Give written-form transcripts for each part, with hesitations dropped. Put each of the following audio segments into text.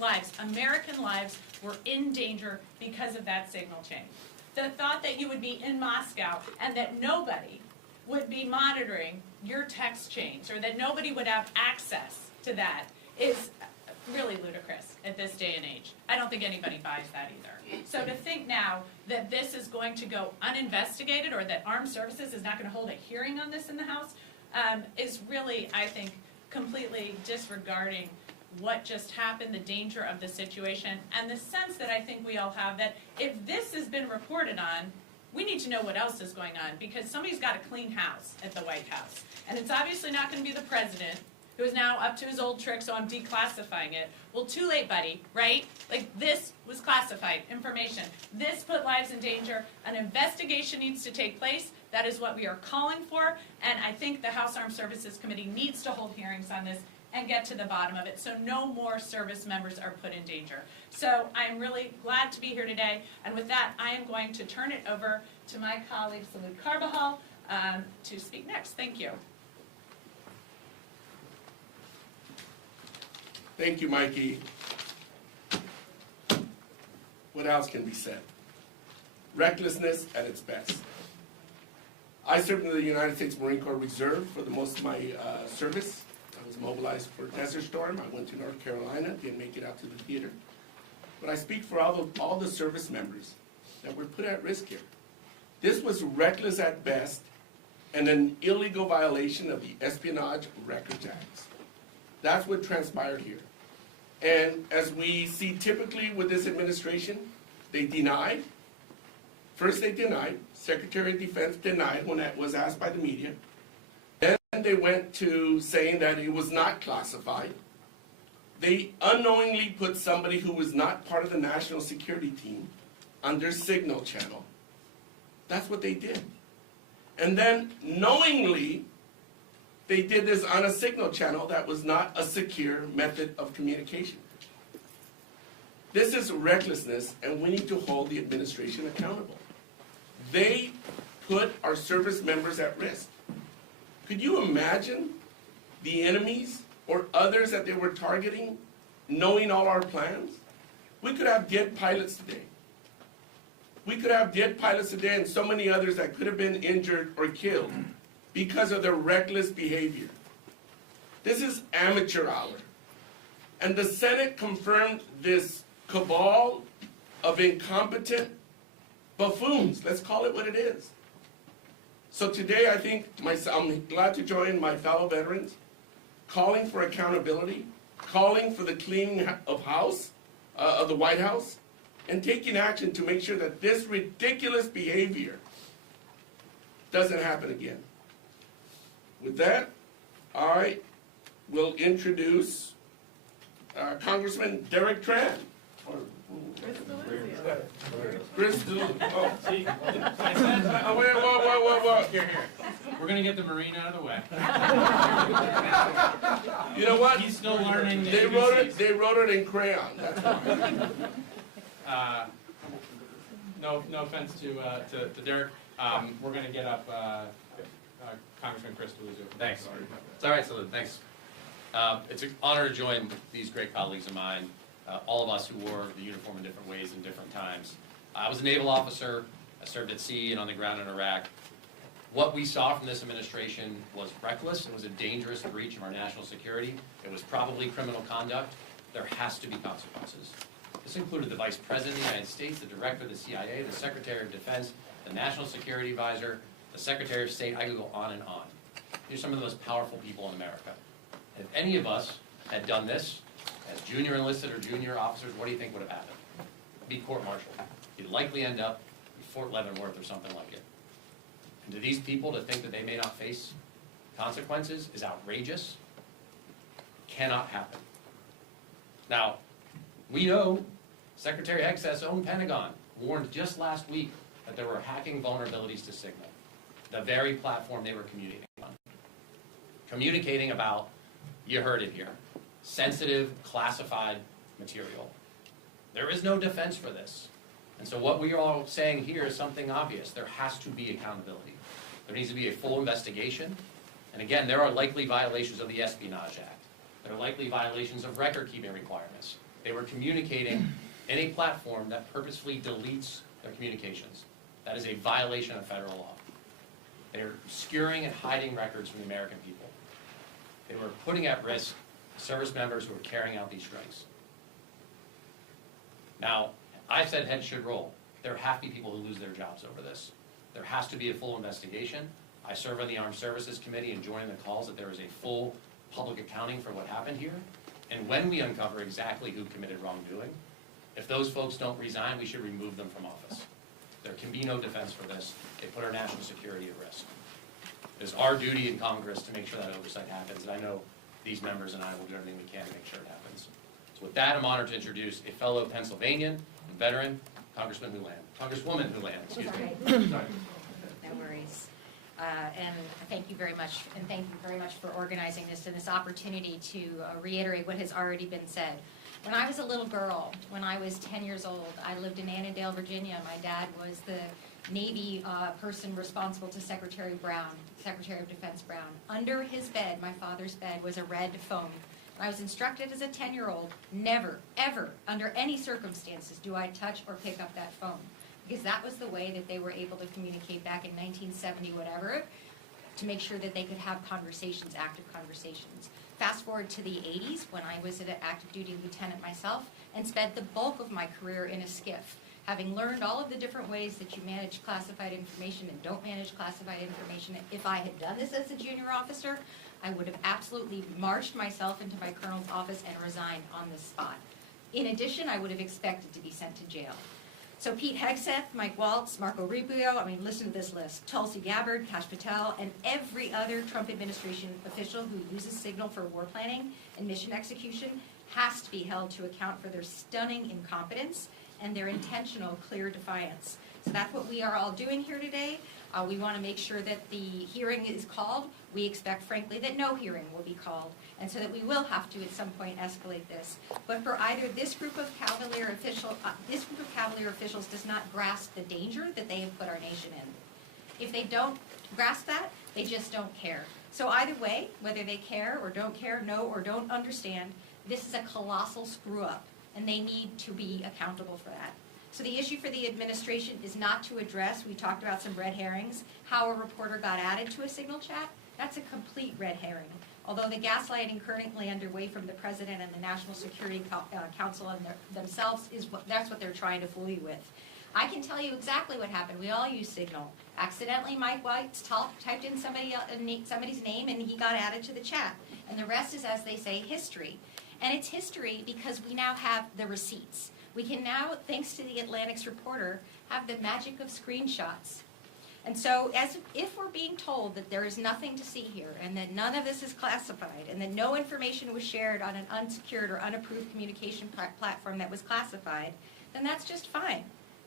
lives, American lives, were in danger because of that signal chain. The thought that you would be in Moscow and that nobody would be monitoring your text chains, or that nobody would have access to that, is really ludicrous at this day and age. I don't think anybody buys that either. So to think now that this is going to go uninvestigated, or that Armed Services is not going to hold a hearing on this in the House, is really, I think, completely disregarding what just happened, the danger of the situation, and the sense that I think we all have that if this has been reported on, we need to know what else is going on, because somebody's got to clean house at the White House. And it's obviously not going to be the president, who is now up to his old trick, so I'm declassifying it. Well, too late, buddy, right? Like, this was classified information. This put lives in danger. An investigation needs to take place. That is what we are calling for, and I think the House Armed Services Committee needs to hold hearings on this and get to the bottom of it, so no more service members are put in danger. So I'm really glad to be here today, and with that, I am going to turn it over to my colleague, Salud Carbajal, to speak next. Thank you. Thank you, Mikey. What else can be said? Recklessness at its best. I served in the United States Marine Corps Reserve for the most of my service. I was mobilized for Desert Storm. I went to North Carolina, didn't make it out to the theater. But I speak for all the service members that were put at risk here. This was reckless at best and an illegal violation of the Espionage Records Act. That's what transpired here. And as we see typically with this administration, they denied. First they denied, Secretary of Defense denied when that was asked by the media. Then they went to saying that it was not classified. They unknowingly put somebody who was not part of the national security team on their signal channel. That's what they did. And then knowingly, they did this on a signal channel that was not a secure method of communication. This is recklessness, and we need to hold the administration accountable. They put our service members at risk. Could you imagine the enemies or others that they were targeting knowing all our plans? We could have dead pilots today. We could have dead pilots today and so many others that could have been injured or killed because of their reckless behavior. This is amateur hour. And the Senate confirmed this cabal of incompetent buffoons. Let's call it what it is. So today I think I'm glad to join my fellow veterans, calling for accountability, calling for the cleaning of house, of the White House, and taking action to make sure that this ridiculous behavior doesn't happen again. With that, I will introduce Congressman Derek Tran. Chris DeLuzio. Oh, see. Oh, wait. Here. We're going to get the Marine out of the way. You know what? He's still learning. They wrote it in crayon. That's No offense to Derek. We're going to get up Congressman Chris DeLuzio. Thanks. It's all right, Salud. Thanks. It's an honor to join these great colleagues of mine, all of us who wore the uniform in different ways in different times. I was a naval officer. I served at sea and on the ground in Iraq. What we saw from this administration was reckless. It was a dangerous breach of our national security. It was probably criminal conduct. There has to be consequences. This included the Vice President of the United States, the Director of the CIA, the Secretary of Defense, the National Security Advisor, the Secretary of State. I could go on and on. These are some of the most powerful people in America. If any of us had done this as junior enlisted or junior officers, what do you think would have happened? Be court-martialed. You'd likely end up in Fort Leavenworth or something like it. And to these people, to think that they may not face consequences is outrageous. Cannot happen. Now, we know Secretary Hex's own Pentagon warned just last week that there were hacking vulnerabilities to Signal, the very platform they were communicating on. Communicating about, you heard it here, sensitive, classified material. There is no defense for this. And so what we are all saying here is something obvious. There has to be accountability. There needs to be a full investigation. And again, there are likely violations of the Espionage Act. There are likely violations of record-keeping requirements. They were communicating in a platform that purposefully deletes their communications. That is a violation of federal law. They are obscuring and hiding records from the American people. They were putting at risk service members who were carrying out these strikes. Now, I said heads should roll. There have to be people who lose their jobs over this. There has to be a full investigation. I serve on the Armed Services Committee and join the calls that there is a full public accounting for what happened here. And when we uncover exactly who committed wrongdoing, if those folks don't resign, we should remove them from office. There can be no defense for this. They put our national security at risk. It is our duty in Congress to make sure that oversight happens, and I know these members and I will do everything we can to make sure it happens. So with that, I'm honored to introduce a fellow Pennsylvanian and veteran, Congresswoman Houlihan, excuse me. Sorry. No worries. And thank you very much, and thank you very much for organizing this and this opportunity to reiterate what has already been said. When I was a little girl, when I was 10 years old, I lived in Annandale, Virginia. My dad was the Navy person responsible to Secretary Brown, Secretary of Defense Brown. Under his bed, my father's bed, was a red phone. I was instructed as a 10-year-old, never, ever, under any circumstances, do I touch or pick up that phone. Because that was the way that they were able to communicate back in 1970, whatever, to make sure that they could have conversations, active conversations. Fast forward to the 80s, when I was an active duty lieutenant myself, and spent the bulk of my career in a skiff, having learned all of the different ways that you manage classified information and don't manage classified information. If I had done this as a junior officer, I would have absolutely marched myself into my colonel's office and resigned on the spot. In addition, I would have expected to be sent to jail. So Pete Hegseth, Mike Waltz, Marco Rubio, I mean, listen to this list. Tulsi Gabbard, Kash Patel, and every other Trump administration official who uses Signal for war planning and mission execution has to be held to account for their stunning incompetence and their intentional clear defiance. So that's what we are all doing here today. We want to make sure that the hearing is called. We expect, frankly, that no hearing will be called, and so that we will have to at some point escalate this. But for either this group of cavalier officials does not grasp the danger that they have put our nation in. If they don't grasp that, they just don't care. So either way, whether they care or don't care, know or don't understand, this is a colossal screw up, and they need to be accountable for that. So the issue for the administration is not to address, we talked about some red herrings, how a reporter got added to a Signal chat. That's a complete red herring. Although the gaslighting currently underway from the President and the National Security Council and themselves, that's what they're trying to fool you with. I can tell you exactly what happened. We all use Signal. Accidentally, Mike White typed in somebody's name and he got added to the chat. And the rest is, as they say, history. And it's history because we now have the receipts. We can now, thanks to the Atlantic's reporter, have the magic of screenshots. And so if we're being told that there is nothing to see here and that none of this is classified and that no information was shared on an unsecured or unapproved communication platform that was classified, then that's just fine.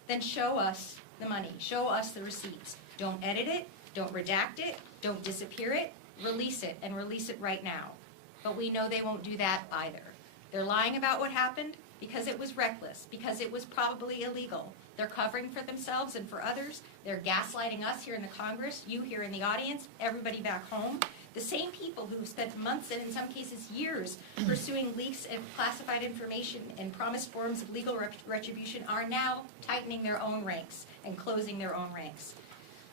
Then show us the money. Show us the receipts. Don't edit it. Don't redact it. Don't disappear it. Release it, and release it right now. But we know they won't do that either. They're lying about what happened because it was reckless, because it was probably illegal. They're covering for themselves and for others. They're gaslighting us here in the Congress, you here in the audience, everybody back home. The same people who spent months and in some cases years pursuing leaks of classified information and promised forms of legal retribution are now tightening their own ranks and closing their own ranks.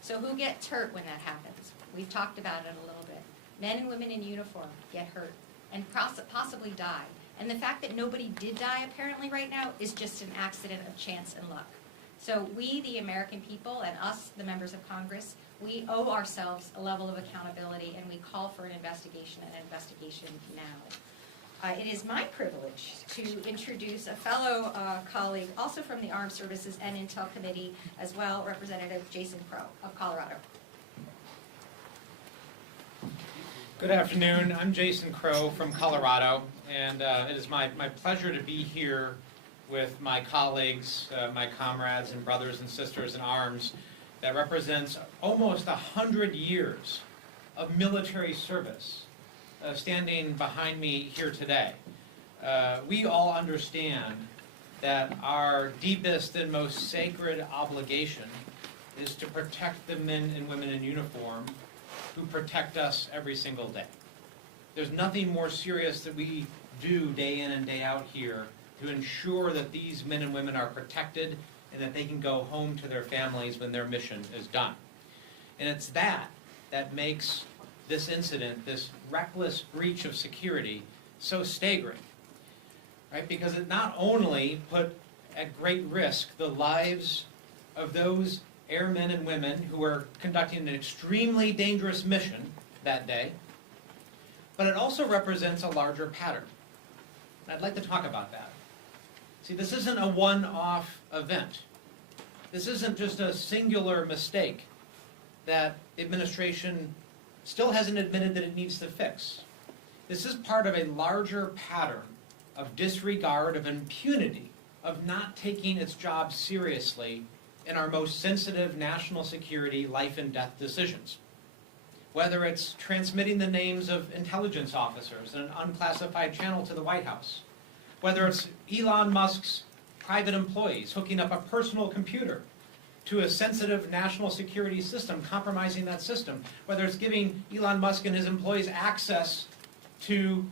So who gets hurt when that happens? We've talked about it a little bit. Men and women in uniform get hurt and possibly die. And the fact that nobody did die apparently right now is just an accident of chance and luck. So we, the American people, and us, the members of Congress, we owe ourselves a level of accountability, and we call for an investigation now. It is my privilege to introduce a fellow colleague, also from the Armed Services and Intel Committee as well, Representative Jason Crow of Colorado. Good afternoon. I'm Jason Crow from Colorado, and it is my pleasure to be here with my colleagues, my comrades and brothers and sisters in arms that represents almost 100 years of military service standing behind me here today. We all understand that our deepest and most sacred obligation is to protect the men and women in uniform who protect us every single day. There's nothing more serious that we do day in and day out here to ensure that these men and women are protected and that they can go home to their families when their mission is done. And it's that makes this incident, this reckless breach of security, so staggering, right? Because it not only put at great risk the lives of those airmen and women who were conducting an extremely dangerous mission that day, but it also represents a larger pattern. And I'd like to talk about that. See, this isn't a one-off event. This isn't just a singular mistake that the administration still hasn't admitted that it needs to fix. This is part of a larger pattern of disregard, of impunity, of not taking its job seriously in our most sensitive national security, life and death decisions. Whether it's transmitting the names of intelligence officers in an unclassified channel to the White House, whether it's Elon Musk's private employees hooking up a personal computer to a sensitive national security system, compromising that system, whether it's giving Elon Musk and his employees access to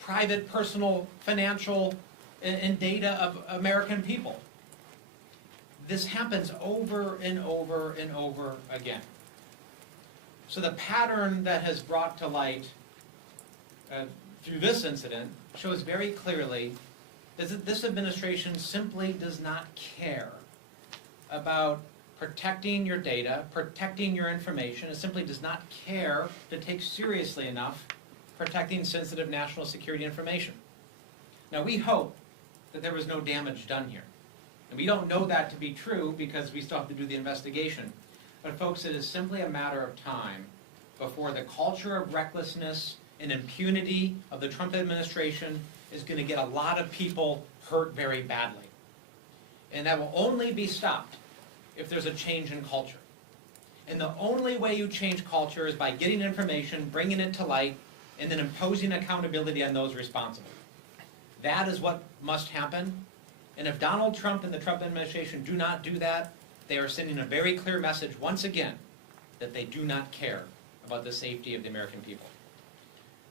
private, personal, financial, and data of American people. This happens over and over and over again. So the pattern that has brought to light through this incident shows very clearly that this administration simply does not care about protecting your data, protecting your information. It simply does not care to take seriously enough protecting sensitive national security information. Now, we hope that there was no damage done here. And we don't know that to be true because we still have to do the investigation. But folks, it is simply a matter of time before the culture of recklessness and impunity of the Trump administration is going to get a lot of people hurt very badly. And that will only be stopped if there's a change in culture. And the only way you change culture is by getting information, bringing it to light, and then imposing accountability on those responsible. That is what must happen. And if Donald Trump and the Trump administration do not do that, they are sending a very clear message once again that they do not care about the safety of the American people.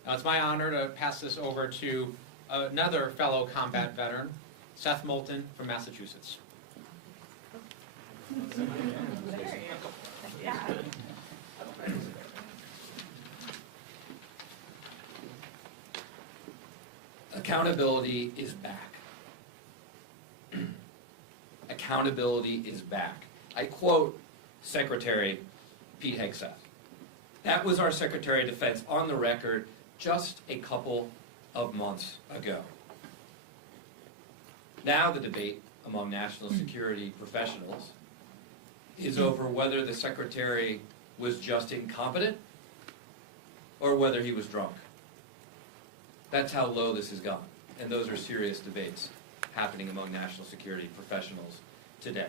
Now, it's my honor to pass this over to another fellow combat veteran, Seth Moulton from Massachusetts. There you go. Yeah. Accountability is back. Accountability is back. I quote Secretary Pete Hegseth. That was our Secretary of Defense on the record just a couple of months ago. Now the debate among national security professionals is over whether the Secretary was just incompetent or whether he was drunk. That's how low this has gone. And those are serious debates happening among national security professionals today.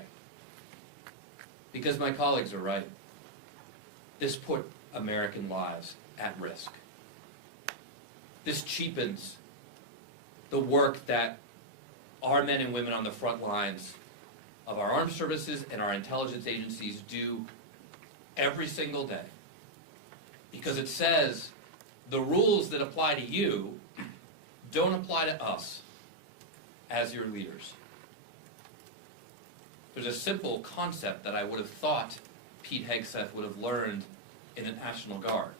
Because my colleagues are right. This put American lives at risk. This cheapens the work that our men and women on the front lines of our armed services and our intelligence agencies do every single day. Because it says the rules that apply to you don't apply to us as your leaders. There's a simple concept that I would have thought Pete Hegseth would have learned in the National Guard,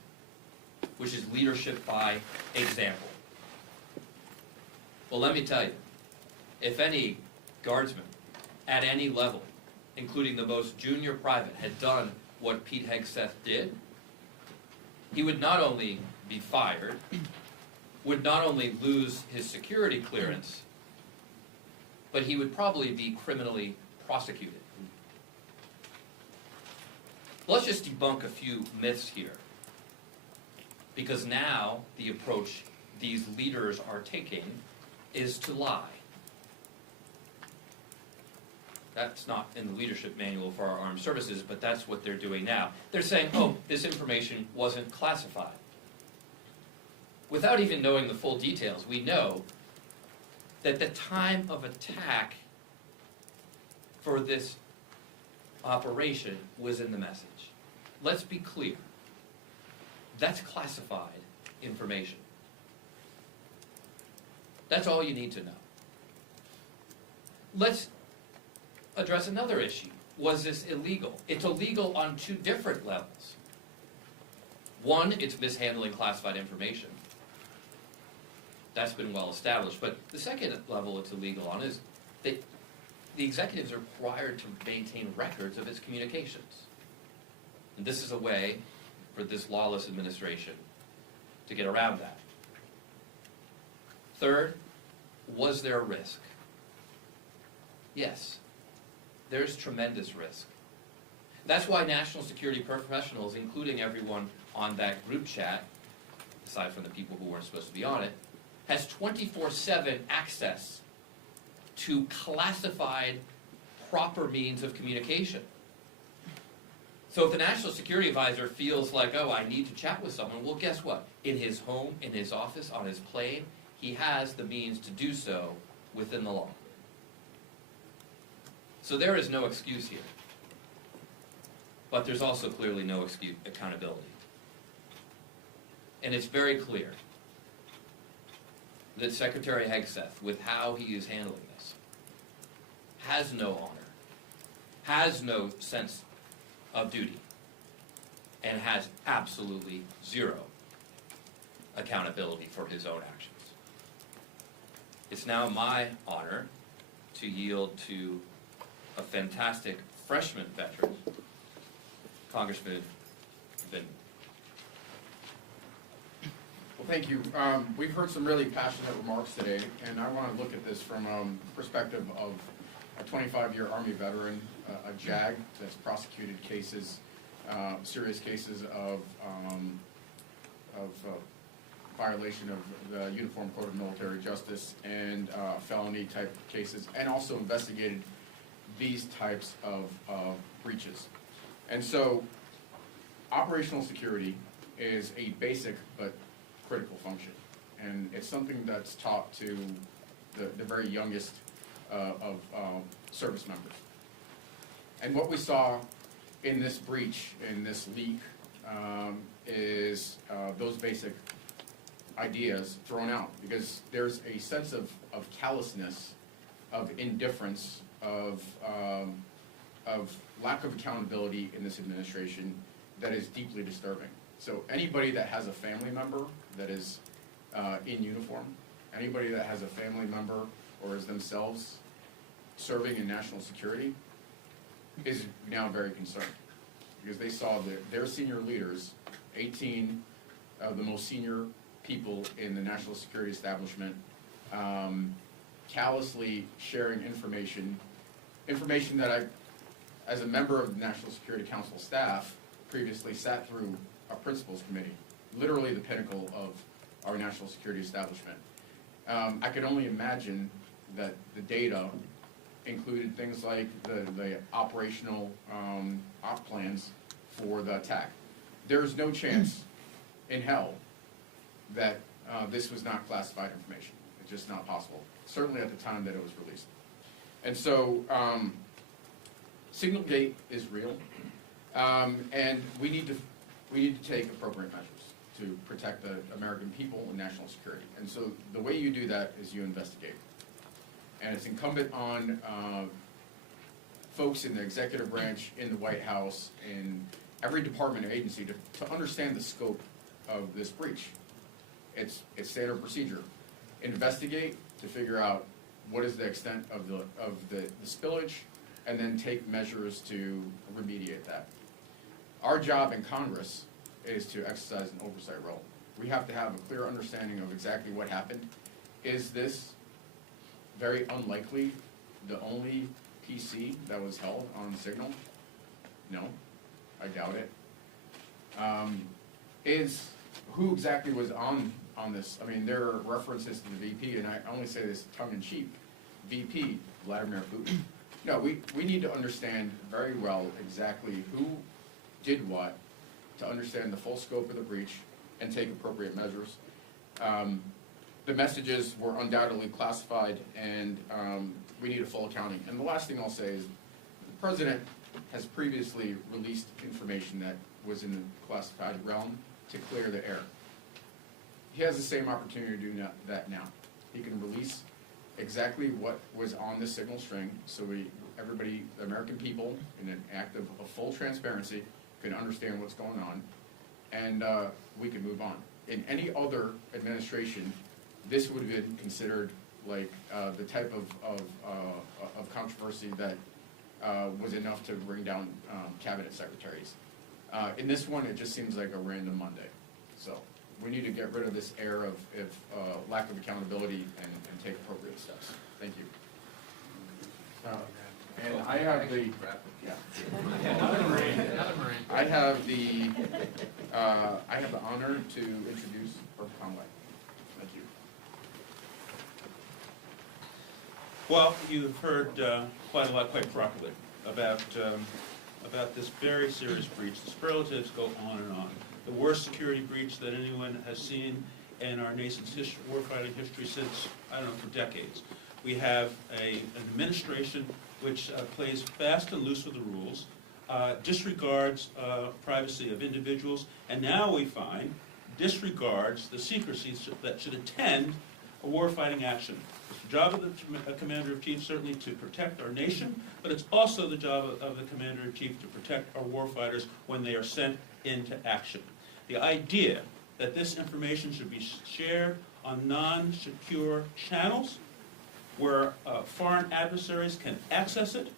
which is leadership by example. Well, let me tell you, if any guardsman at any level, including the most junior private, had done what Pete Hegseth did, he would not only be fired, would not only lose his security clearance, but he would probably be criminally prosecuted. Let's just debunk a few myths here, because now the approach these leaders are taking is to lie. That's not in the leadership manual for our armed services, but that's what they're doing now. They're saying, oh, this information wasn't classified. Without even knowing the full details, we know that the time of attack for this operation was in the message. Let's be clear. That's classified information. That's all you need to know. let's address another issue. Was this illegal? It's illegal on two different levels. One, it's mishandling classified information. That's been well established. But the second level it's illegal on is that the executive is required to maintain records of its communications. And this is a way for this lawless administration to get around that. Third, was there a risk? Yes, there's tremendous risk. That's why national security professionals, including everyone on that group chat, aside from the people who weren't supposed to be on it, has 24/7 access to classified proper means of communication. So if the national security advisor feels like, oh, I need to chat with someone, well, guess what? In his home, in his office, on his plane, he has the means to do so within the law. So there is no excuse here. But there's also clearly no accountability. And it's very clear that Secretary Hegseth, with how he is handling this, has no honor, has no sense of duty, and has absolutely zero accountability for his own actions. It's now my honor to yield to a fantastic freshman veteran, Congressman Vin. Well, thank you. We've heard some really passionate remarks today, and I want to look at this from perspective of a 25-year Army veteran, a JAG that's prosecuted cases, serious cases of violation of the Uniform Code of Military Justice and felony type cases, and also investigated these types of breaches. And so operational security is a basic but critical function, and it's something that's taught to the very youngest of service members. And what we saw in this breach, in this leak, is those basic ideas thrown out, because there's a sense of callousness, of indifference, of lack of accountability in this administration that is deeply disturbing. So anybody that has a family member that is in uniform, anybody that has a family member or is themselves serving in national security is now very concerned, because they saw that their senior leaders, 18 of the most senior people in the national security establishment, callously sharing information that I, as a member of the National Security Council staff, previously sat through a principals committee, literally the pinnacle of our national security establishment. I could only imagine that the data included things like the operational op plans for the attack. There is no chance in hell that this was not classified information. It's just not possible, certainly at the time that it was released. And so Signalgate is real, and we need to take appropriate measures to protect the American people and national security. And so the way you do that is you investigate. And it's incumbent on folks in the executive branch, in the White House, in every department or agency to understand the scope of this breach. It's standard procedure. Investigate to figure out what is the extent of the spillage, and then take measures to remediate that. Our job in Congress is to exercise an oversight role. We have to have a clear understanding of exactly what happened. Is this very unlikely the only PC that was held on Signal? No, I doubt it. Who exactly was on this? I mean, there are references to the VP, and I only say this tongue-in-cheek. VP, Vladimir Putin. No, we need to understand very well exactly who did what, to understand the full scope of the breach and take appropriate measures. The messages were undoubtedly classified, and we need a full accounting. And the last thing I'll say is the President has previously released information that was in the classified realm to clear the air. He has the same opportunity to do that now. He can release exactly what was on the signal string, so everybody, the American people, in an act of full transparency, could understand what's going on, and we could move on. In any other administration, this would have been considered like the type of controversy that was enough to bring down cabinet secretaries. In this one, it just seems like a random Monday. So we need to get rid of this air of lack of accountability and take appropriate steps. Thank you. And I have the, I have the honor to introduce Herb Conway. Thank you. Well, you've heard quite a lot, quite properly, about this very serious breach. The superlatives go on and on. The worst security breach that anyone has seen in our nation's warfighting history since, I don't know, for decades. We have an administration which plays fast and loose with the rules, disregards privacy of individuals, and now we find disregards the secrecy that should attend a warfighting action. It's the job of the Commander-in-Chief certainly to protect our nation, but it's also the job of the Commander-in-Chief to protect our warfighters when they are sent into action. The idea that this information should be shared on non-secure channels where foreign adversaries can access it,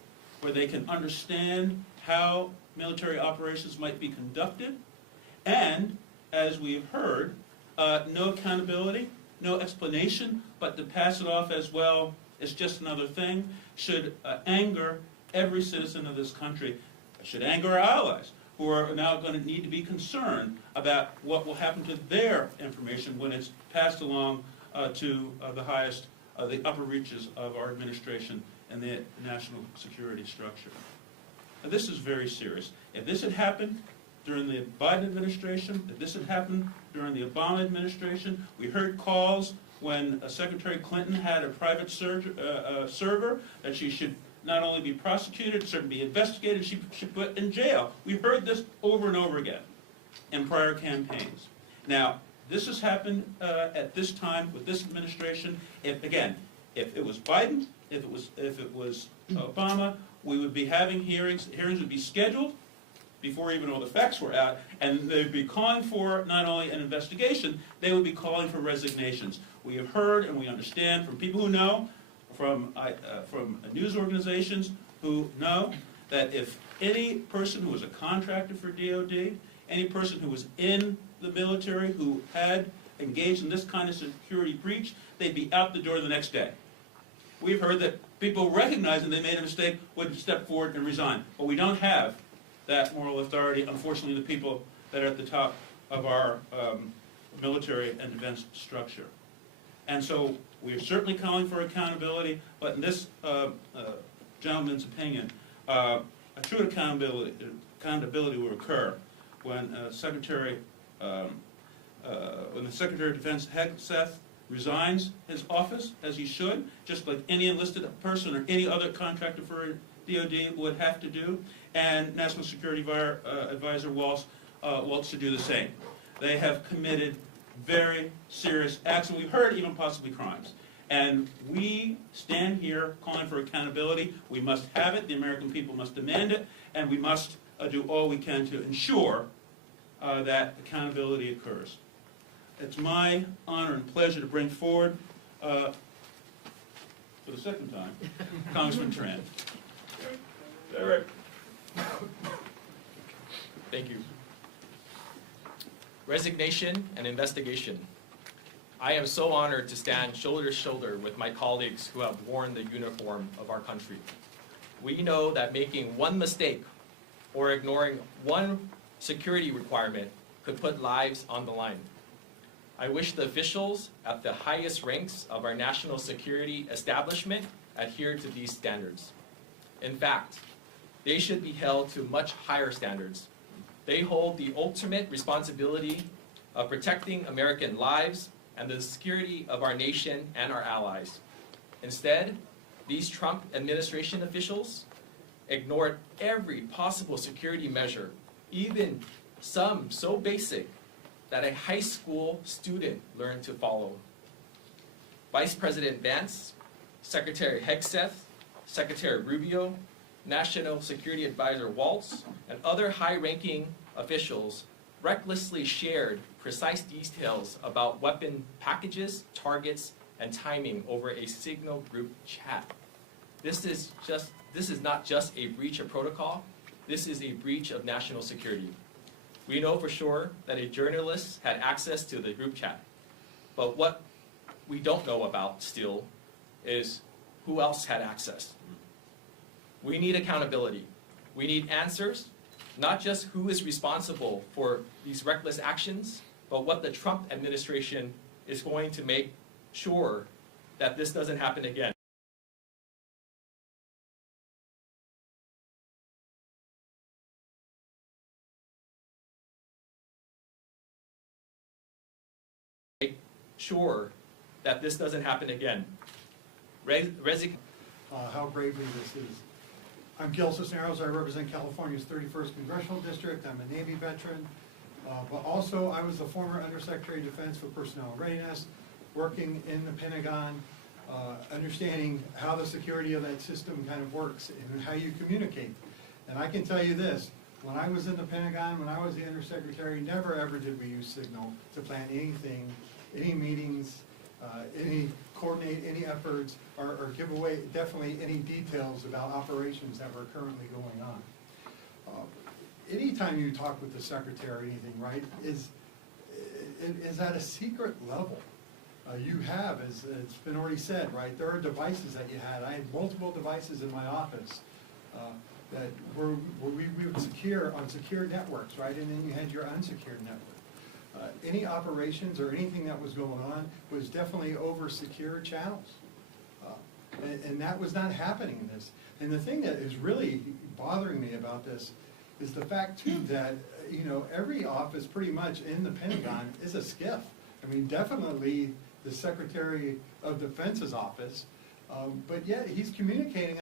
where they can understand how military operations might be conducted, and, as we've heard, no accountability, no explanation, but to pass it off as, well, it's just another thing, should anger every citizen of this country. It should anger our allies, who are now going to need to be concerned about what will happen to their information when it's passed along to the highest, the upper reaches of our administration and the national security structure. Now, this is very serious. If this had happened during the Biden administration, if this had happened during the Obama administration, we heard calls when Secretary Clinton had a private server that she should not only be prosecuted, certainly be investigated, she should put in jail. We heard this over and over again in prior campaigns. Now, this has happened at this time with this administration. If it was Biden, if it was Obama, we would be having hearings. Hearings would be scheduled before even all the facts were out, and they'd be calling for not only an investigation, they would be calling for resignations. We have heard and we understand from people who know, from news organizations who know, that if any person who was a contractor for DOD, any person who was in the military who had engaged in this kind of security breach, they'd be out the door the next day. We've heard that people recognizing they made a mistake would step forward and resign, but we don't have that moral authority, unfortunately, the people that are at the top of our military and defense structure. And so we are certainly calling for accountability, but in this gentleman's opinion, a true accountability will occur when the Secretary of Defense, Hegseth, resigns his office, as he should, just like any enlisted person or any other contractor for DOD would have to do, and National Security Advisor Waltz should do the same. They have committed very serious acts, and we've heard even possibly crimes. And we stand here calling for accountability. We must have it. The American people must demand it, and we must do all we can to ensure that accountability occurs. It's my honor and pleasure to bring forward, for the second time, Congressman Tran. Derek. Thank you. Resignation and investigation. I am so honored to stand shoulder to shoulder with my colleagues who have worn the uniform of our country. We know that making one mistake or ignoring one security requirement could put lives on the line. I wish the officials at the highest ranks of our national security establishment adhere to these standards. In fact, they should be held to much higher standards. They hold the ultimate responsibility of protecting American lives and the security of our nation and our allies. Instead, these Trump administration officials ignored every possible security measure, even some so basic that a high school student learned to follow. Vice President Vance Secretary Hegseth, Secretary Rubio, National Security Advisor Waltz, and other high-ranking officials recklessly shared precise details about weapon packages, targets, and timing over a Signal group chat. This is not just a breach of protocol, this is a breach of national security. We know for sure that a journalist had access to the group chat, but what we don't know about still is who else had access. We need accountability. We need answers, not just who is responsible for these reckless actions, but what the Trump administration is going to make sure that this doesn't happen again. Make sure that this doesn't happen again. How bravely this is. I'm Gil Cisneros. I represent California's 31st Congressional District. I'm a Navy veteran, but also I was the former Undersecretary of Defense for Personnel Readiness, working in the Pentagon, understanding how the security of that system kind of works and how you communicate. And I can tell you this, when I was in the Pentagon, when I was the Undersecretary, never ever did we use Signal to plan anything, any meetings, coordinate any efforts, or give away definitely any details about operations that were currently going on. Anytime you talk with the Secretary or anything, right, is at a secret level. You have, as it's been already said, right, there are devices that you had. I had multiple devices in my office that we would secure on secure networks, right, and then you had your unsecured network. Any operations or anything that was going on was definitely over secure channels. And that was not happening in this. And the thing that is really bothering me about this is the fact too that, you know, every office pretty much in the Pentagon is a SCIF. I mean, definitely the Secretary of Defense's office, but yet he's communicating